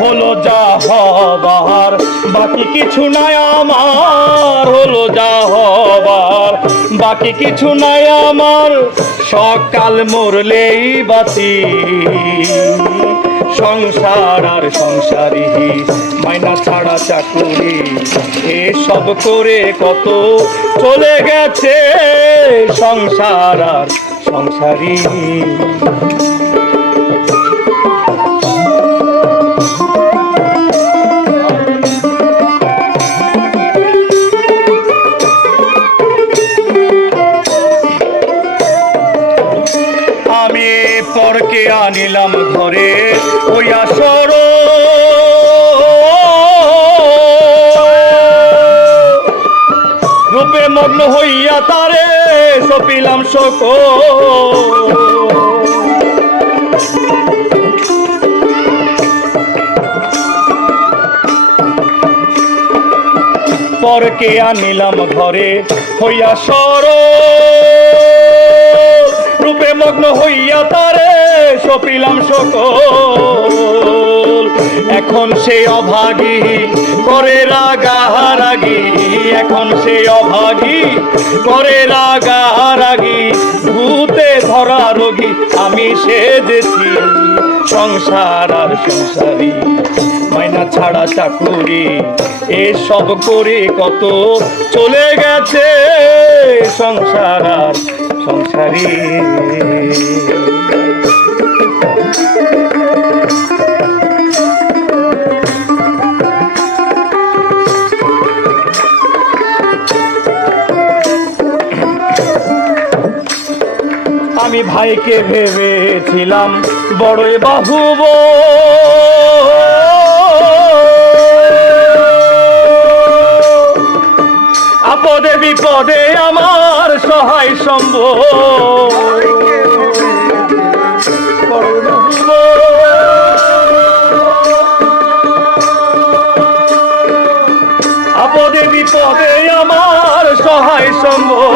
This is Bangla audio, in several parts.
হলো যা হবার বাকি কিছু নাই আমার, হলো যা হবার বাকি কিছু নাই আমার, সকাল মরলেই বাঁচি। সংসার আর সংসারী, মাইনা ছাড়া চাকুরি, এসব করে কত চলে গেছে সংসার আর সংসারী। আমি পরকে আনিলাম ঘরে ওই আসর, রূপে মগ্ন হইয়া তারে সপিলাম শোক। পরকে আনিলাম ঘরে হইয়া সর, রূপে মগ্ন হইয়া তারে সপিলাম সকল। এখন সে অভাগী করে রাগারাগি, এখন সে অভাগী করে রাগারাগি, ভূতে ধরা রোগী আমি সেজেছি সংসার আর সংসারী, মাইনা ছাড়া চাকুরি, এসব করে কত চলে গেছে সংসার আর সংসারী। আমি ভাইকে ভেবেছিলাম বড়ই বাহুব, আপদে বিপদে আমার সহায় সম্ভব। আপদে বিপদে আমার সহায় সম্ভব।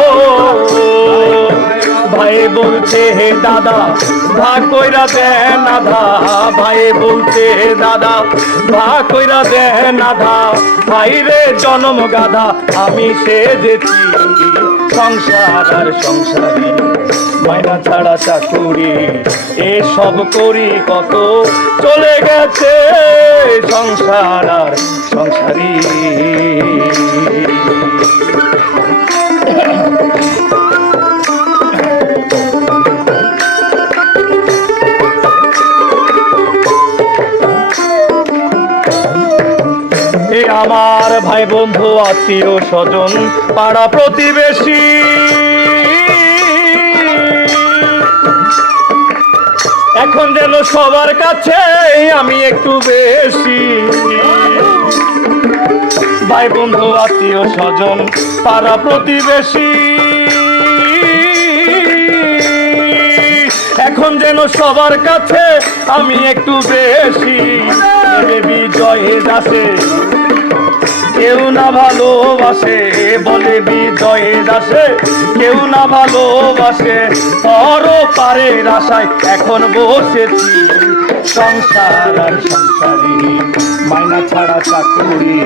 ভাই বলছে হে দাদা ভাগ কইরা দেন আধা, ভাই বলছে হে দাদা ভাগ কইরা দেন আধা, ভাই রে জনম গাধা আমি সেজেছি সংসার আর সংসারী, মাইনা ছাড়া চাকুরি, এসব করি কত চলে গেছে সংসার আর সংসারী। আমার ভাই বন্ধু আত্মীয় স্বজন পাড়া প্রতিবেশী, এখন যেন সবার কাছে আমি একটু বেশি। ভাই বন্ধু আত্মীয় স্বজন পাড়া প্রতিবেশী, এখন যেন সবার কাছে আমি একটু বেশি। বিজয় দাসে কেউ না ভালোবাসে, বলে বিজয় দাসে কেউ না ভালোবাসে, পর পারের আশায় এখন বসেছি সংসার আর সংসারী, মাইনা ছাড়া চাকুরি,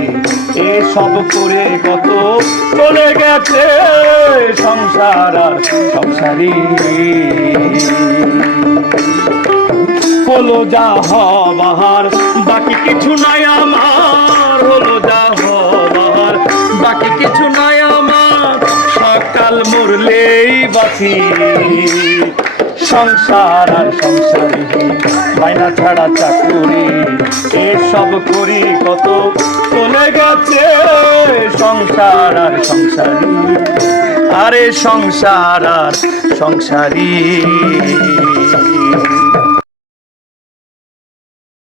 এসব করে কত চলে গেছে সংসার আর সংসারী। হলো যা হবার বাকি কিছু নাই আমার, হলো যা হবার বাকি কিছু নাই আমার, সকাল মরলেই বাঁচি সংসার আর সংসারী, মাইনা ছাড়া চাকুরি, এসব করি কত চলে গেছে সংসার আর সংসারী, আরে সংসার আর সংসারী।